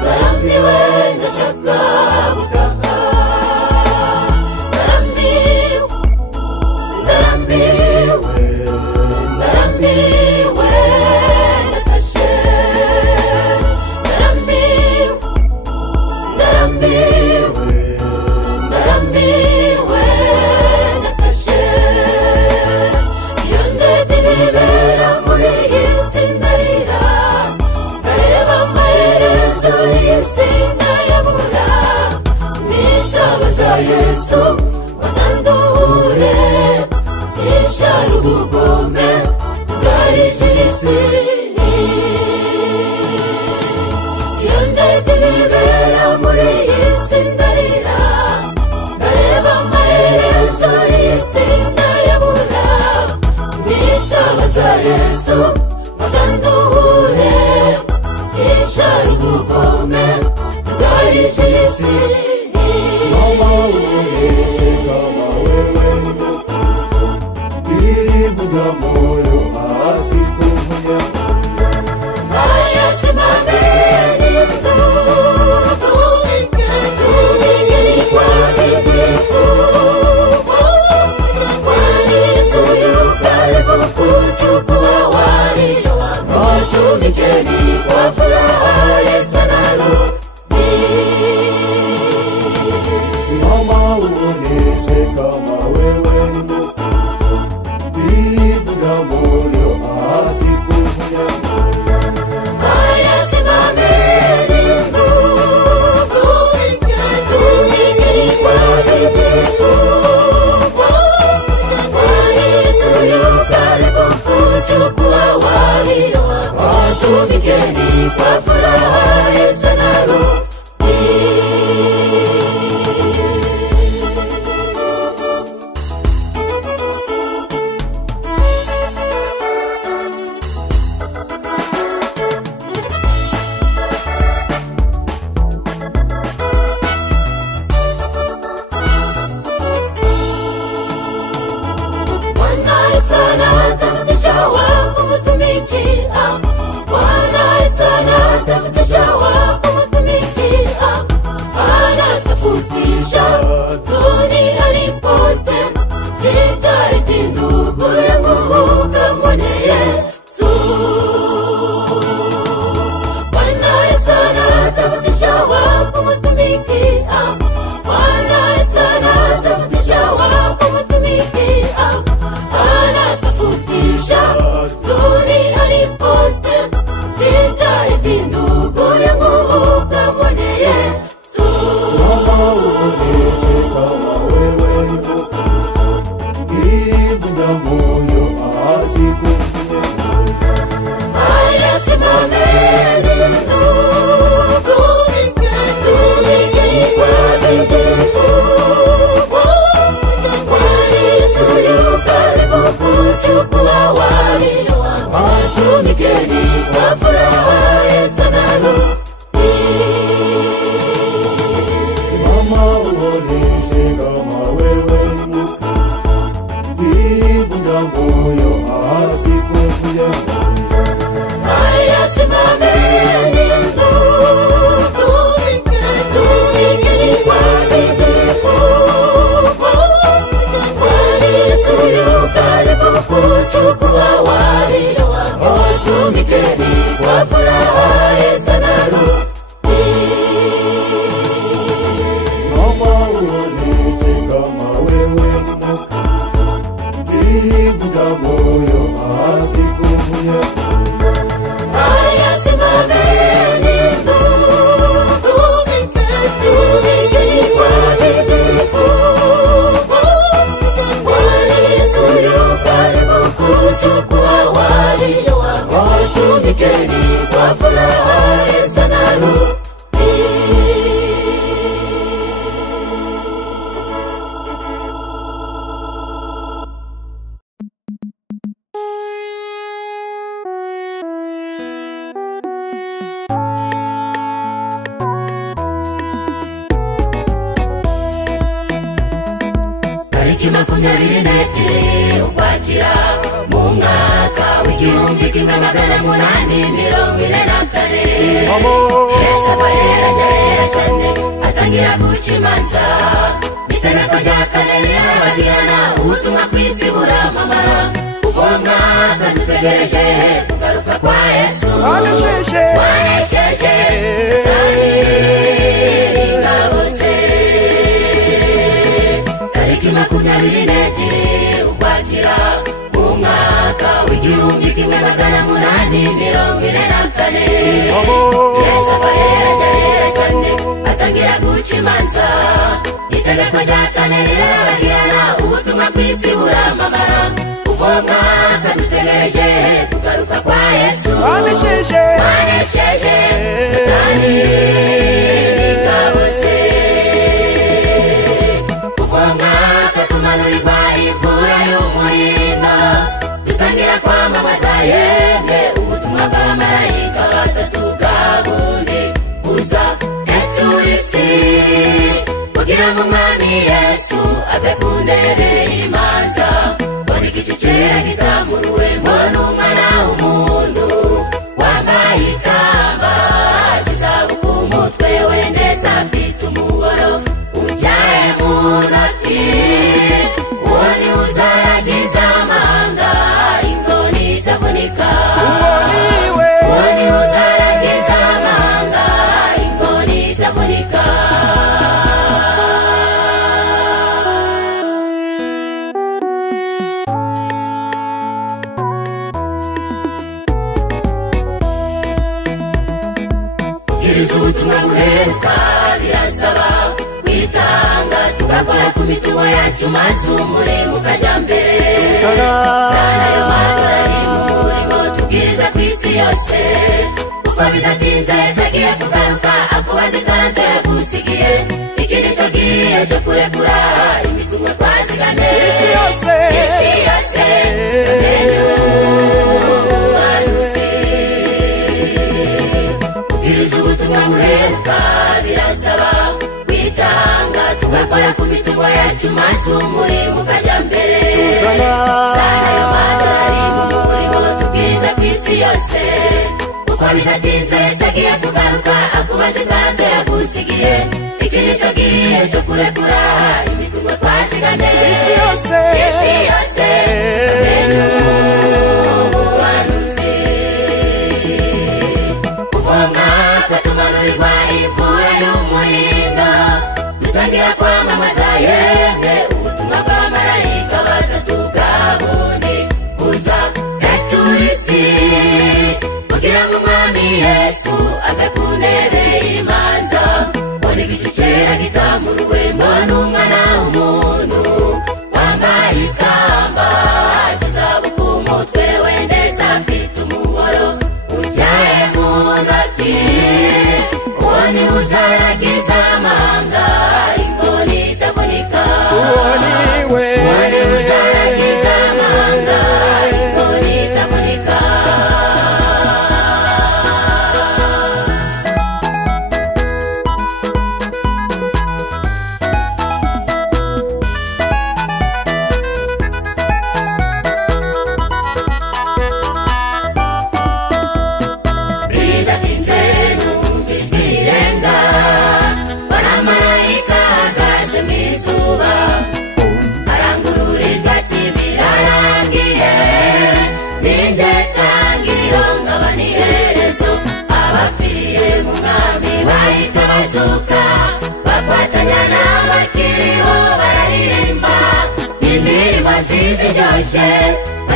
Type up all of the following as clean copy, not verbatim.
ndarambiwe ndashaka gutaha ndarambiwe ndatashe ndarambiwe ndatashe iyo ndebye ibibera muri iyi si ndarira ndareba amaherezo y'isi ndayabura nitabaza Yesu bazanduhure ishari ubugome bwarije isi iyo ndebye ibibera muri iyi si ndarira ndareba amaherezo y'isi ndayabura nitabaza Yesu bazanduhure ishari ubugome bwarije isi Mama uweze kama wewe ni Mkristo, ivuga moyo hasi kuvunya. Haya simameni ndugu, tupigeni kwa bidii kubwa, kwani Yesu yu karibu kuchukua walio wake. Tumikeni kwa furaha Yesu anarudi. Simama uonyeshe kama wewe ni Mkristo, ivuga moyo hasi kuvunya. Haya simameni ndugu, tupigeni kwa bidii kubwa, kwani Yesu yu karibu kuchukua walio wake. Tumikeni kwa furaha Yesu anarudi. Tariki 24 Ukwakira mu mwaka w'igihumbi kimwe magana munani mirongo ine na kane Yesu abayera cyane atangira gucimanza itegeko rya kane rirabagirana ubutumwa kw'isi buramamara ubona kadutegereje kugaruka kwa Yesu wanesheje tariki 24 ukwakira umwaka w'igihumbi kimwe magana munani mirongo ine na kane Yesu abayera cyane atangira gucimanza itegeko rya kane rirabagirana ubutumwa kw'isi buramamara ubona kadutegereje kugaruka kwa Yesu wanesheje ubona katumanurirwa imvura y'umuhindo dutangira kwamamaza yemwe ubutumwa bw'abamarayika batatu bw'abundi buza eturisi kugira ngo umwami Yesu ave ku ntebe y'imanza buri giti cyera gitamuruwemo n'umwana w'umuntu wambaye ikamba gizabu ku mutwe we ndetse afite umuhoro ujyaye mu ntoki uwo ni uzaragiza amanga ingoni itavunika uwo ni uzaragiza amanga ingoni itavunika ubutumwa buheruka birasaba kwitanga tugakora ku mitungo yacu maze umurimo ukajya mbere sana ayo madorari mu murimo tubwiriza ku isi yose kuko bidatinze Yesu agiye kugaruka akubaza ikarante yagusigiye iki ni cyo gihe cyo kurekura imitungo twazigane isi yose ubutumwa buheruka birasaba kwitanga tugakora ku mitungo yacu maze umurimo ukajya mbere sana ayo madorari mu murimo tubwiriza ku isi yose kuko bidatinze Yesu agiye kugaruka akubaza ikarante yagusigiye iki ni cyo gihe cyo kurekura imitungo twazigane isi yose katumanurirwa imvura y'umuhindo dutangira kwamamaza yemwe ubutumwa bw'abamarayika batatu bw'abundi buza eturisi kugira ngo umwami Yesu ave ku ntebe y'imanza buri giti cyera gitamuruwemo n'umwana w'umuntu wambaye ikamba gizabu ku mutwe we ndetse afite umuhoro ujyaye mu ntoki uwo ni uzaragiza amanga ingoni itavunika uwo ni uzaragiza amanga ingoni itavunika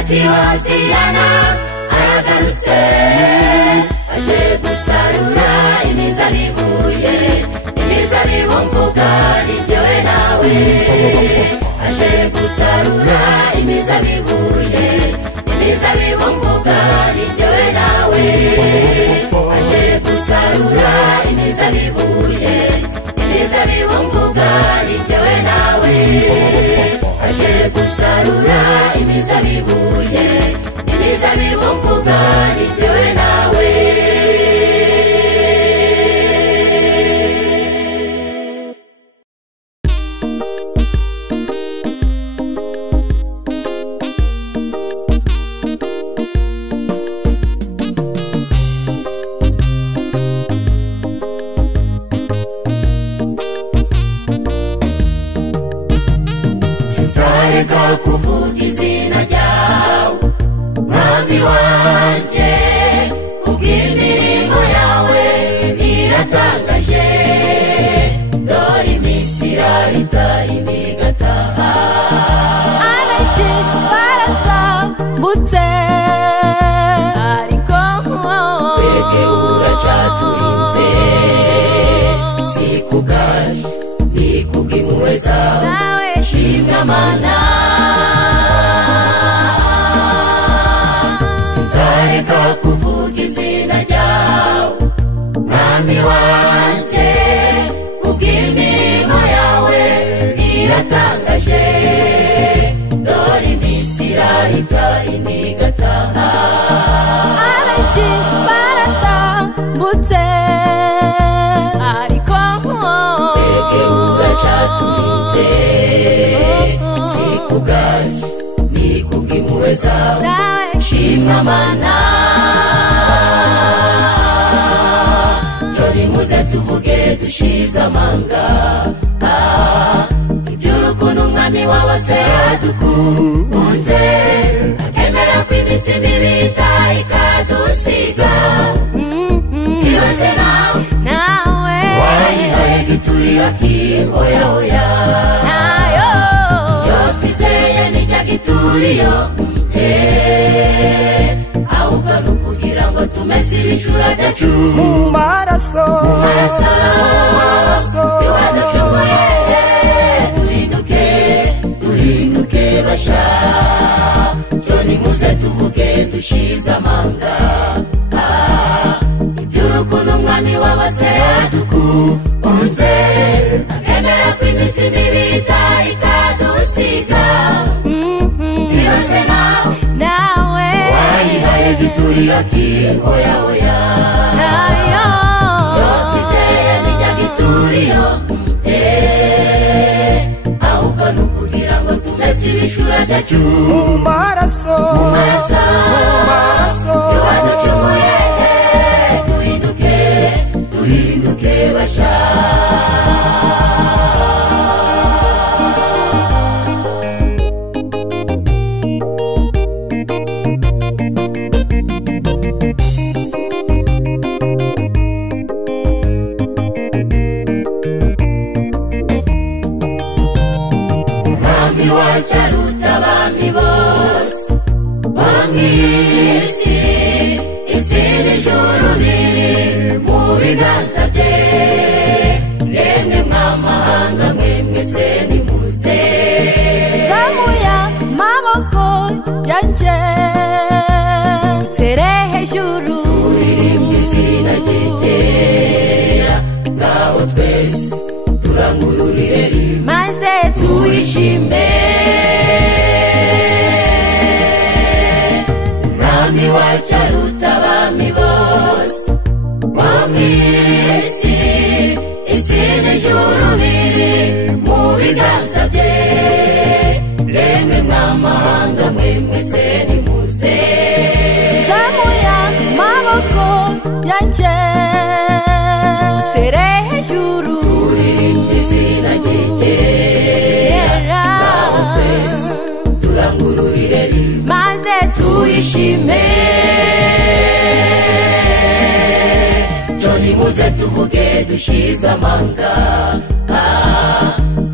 Hosiyana aragarutse aje gusarura imizabibu ye imizabibu mvuga ni jyewe nawe aje gusarura imizabibu ye imizabibu mvuga ni jyewe nawe aje gusarura imizabibu ye imizabibu mvuga ni jyewe nawe aje gusarura imizabibu ye imizabibu mvuga ni jyewe nawe uracaturinze sikubwaje nikubw'impuhwe zawe shimwa Mana nzareka kuvuga izina ryawe mwami wanjye kubw'imirimo yawe iratangaje dore iminsi irahita indi igataha abenshi baratambutse ariko twebwe uracaturinze sikubwaje nikubw'impuhwe zawe shimwa Mana jori muze tuvuge dushize amanga iby'urukundo umwami w'abase yadukunze akemera ko iminsi mibi ikadusiga ibaze nawe wayihaye giturira kihoyahoya yo twizeye nijya gituriyo ahubwo nukugira ngo tumese ibishura byacu mu maraso iwaducumuye duhinduke basha joni muze tuvuge dushize amanga iby'urukundo umwami w'abase yadukunze akemera ko iminsi mibi ikadusiga ibaze nawe wayihaye giturira kihoyahoya yo twizeye nijya gituriyo ahubwo nukugira ngo tumese ibishura byacu mu maraso iwaducumuye duhinduke basha wacharuta bami bose bamwisi isi n'ijuru biri mu biganza bye yemwe mw'amahanga mwe mwese nimuze zamuye amaboko yanjye tere hejuru turirimba izina rye ryera ngaho twese turangururire maze tuyishime umwami wacharuta bami bose bamwisi isi n'ijuru biri mu biganza bye yemwe mw'amahanga mwe mwese nimuze zamuye amaboko yanjye tere hejuru turirimba izina rye ryera ngaho twese turangururire maze tuyishime joni muze tuvuge dushize amanga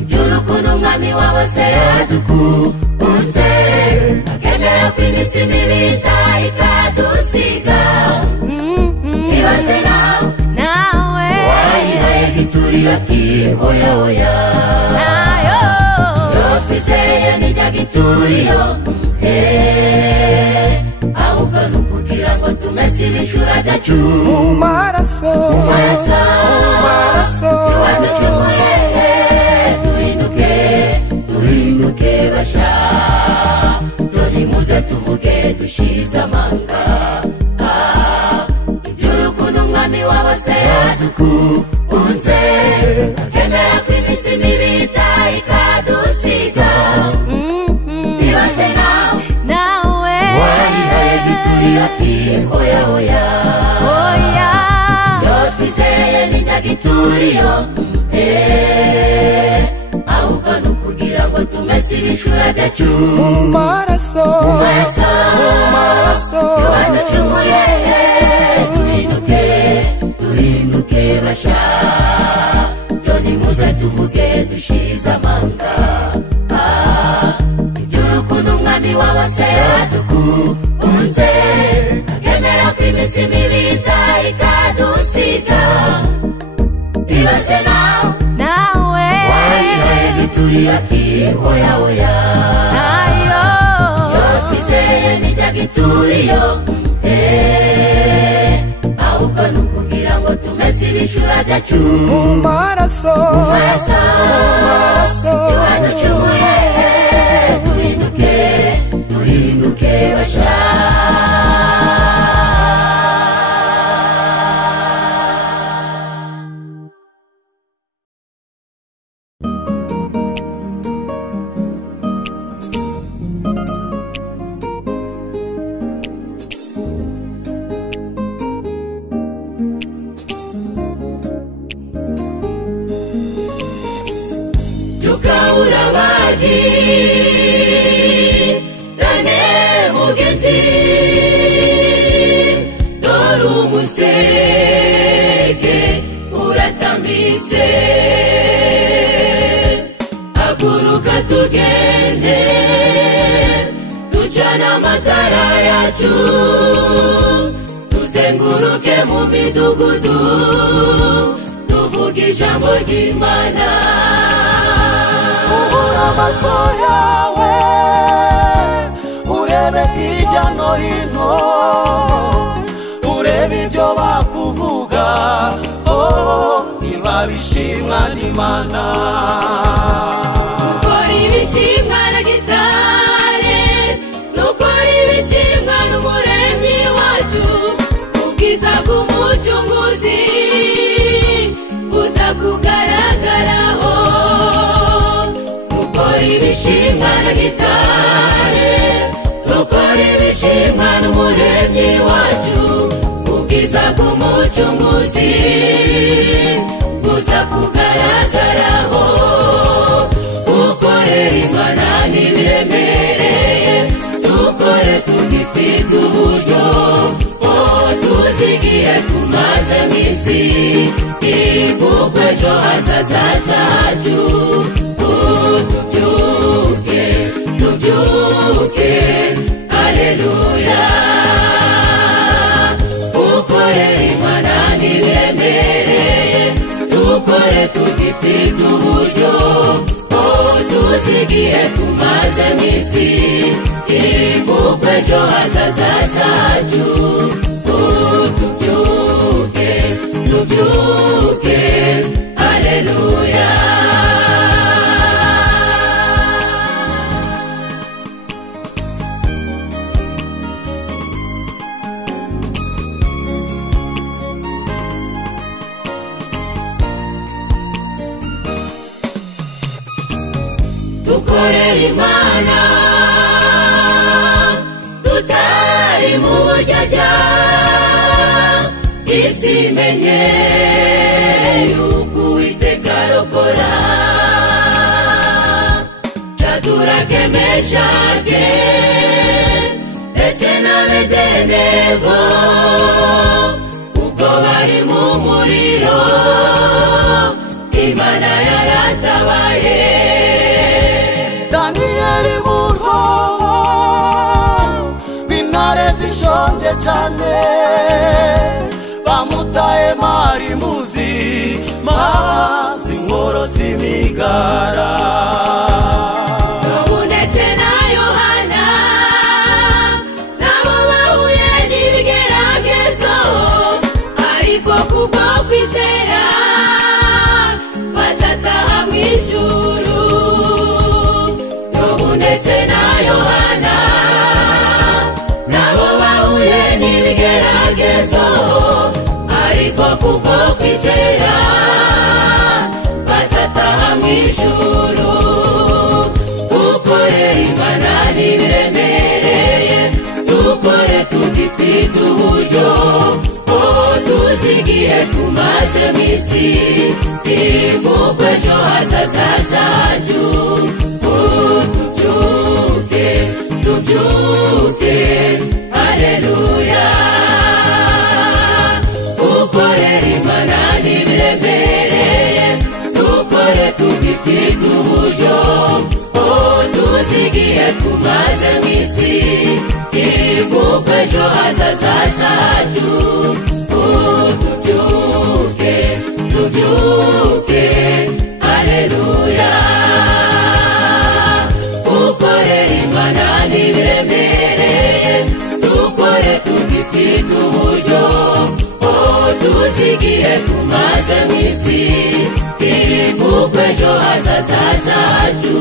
iby'urukundo umwami w'abase yadukunze akemera ko iminsi mibi ikadusiga ibaze nawe wayihaye giturira kihoyahoya yo twizeye nijya gituriyo ahubwo nukugira ngo tumese ibishura byacu mu maraso iwaducumuye duhinduke basha joni muze tuvuge dushize amanga iby'urukundo umwami w'abase yadukunze akemera ko iminsi mibi ikadusiga ibaze nawe wayihaye giturira kihoyahoya yo twizeye nijya gituriyo ahubwo nukugira ngo tumese ibishura byacu mu maraso iwaducumuye duhinduke basha joni muze tuvuge dushize amanga iby'urukundo umwami w'abase yadukunze akemera ko iminsi mibi ikadusiga akihoya oya nayo yotizeye nijagituriyo ahubwo nukugira ngo tumese ibishura byacu mu maraso iwaducumuye duhinduke basha urabagi rane mugenzi dorumuseke uratambitse aguruka tugende ducana amatara yacu tuzenguruke mu midugudu tuvuga ijambo ry'Imana amaso yawe urebe hirya no hino urebe ibyo bakuvuga niba bishimwa n'Imana ukora ibishimwa na gitare nukora ibishimwa n'umuremyi wacu ubwiza bw'umucunguzi buza kugaragaraho ibishimwa na gitare ukora ibishimwa n'umuremyi wacu ubwiza bw'umucunguzi buza kugaragaraho ukorera Imana ntibiremereye dukore tugifite uburyo tuzigiye tumaze mw'isi kuko ejo hazaza hacu tubyuke haleluya ukorera Imana ntibiremereye dukore tugifite uburyo tuzigiye tumaze mw'isi kuko ejo hazaza hacu tubyuke haleluya dukorera Imana tutari mu buryarya isi imenye yuko Uwiteka arokora Shadraka Meshaki ndetse n'Abedenego ubwo bari mu muriro Imana yaratabaye Daniyeli mu rwobo b'intare zishonje cyane bamutaye mari muzi mazi nkorosi imigara ndetse na Yohana nabo bahuye n'ibigeragezo ariko kubwo kwizera bazataha mu ijuru ndetse na Yohana nabo bahuye n'ibigeragezo ariko kubwo kwizera bazataha mu ijuru dukorera Imana ntibiremereye dukore tugifite uburyo tuzigiye tumaze mw'isi kuko ejo hazaza hacu tubyuke haleluya ukorera Imana ntibiremereye dukore tugifite uburyo tuzigiye tumaze mw'isi kuko ejo hazaza hacu tubyuke haleluya isi iri kugwejo hazaza zacu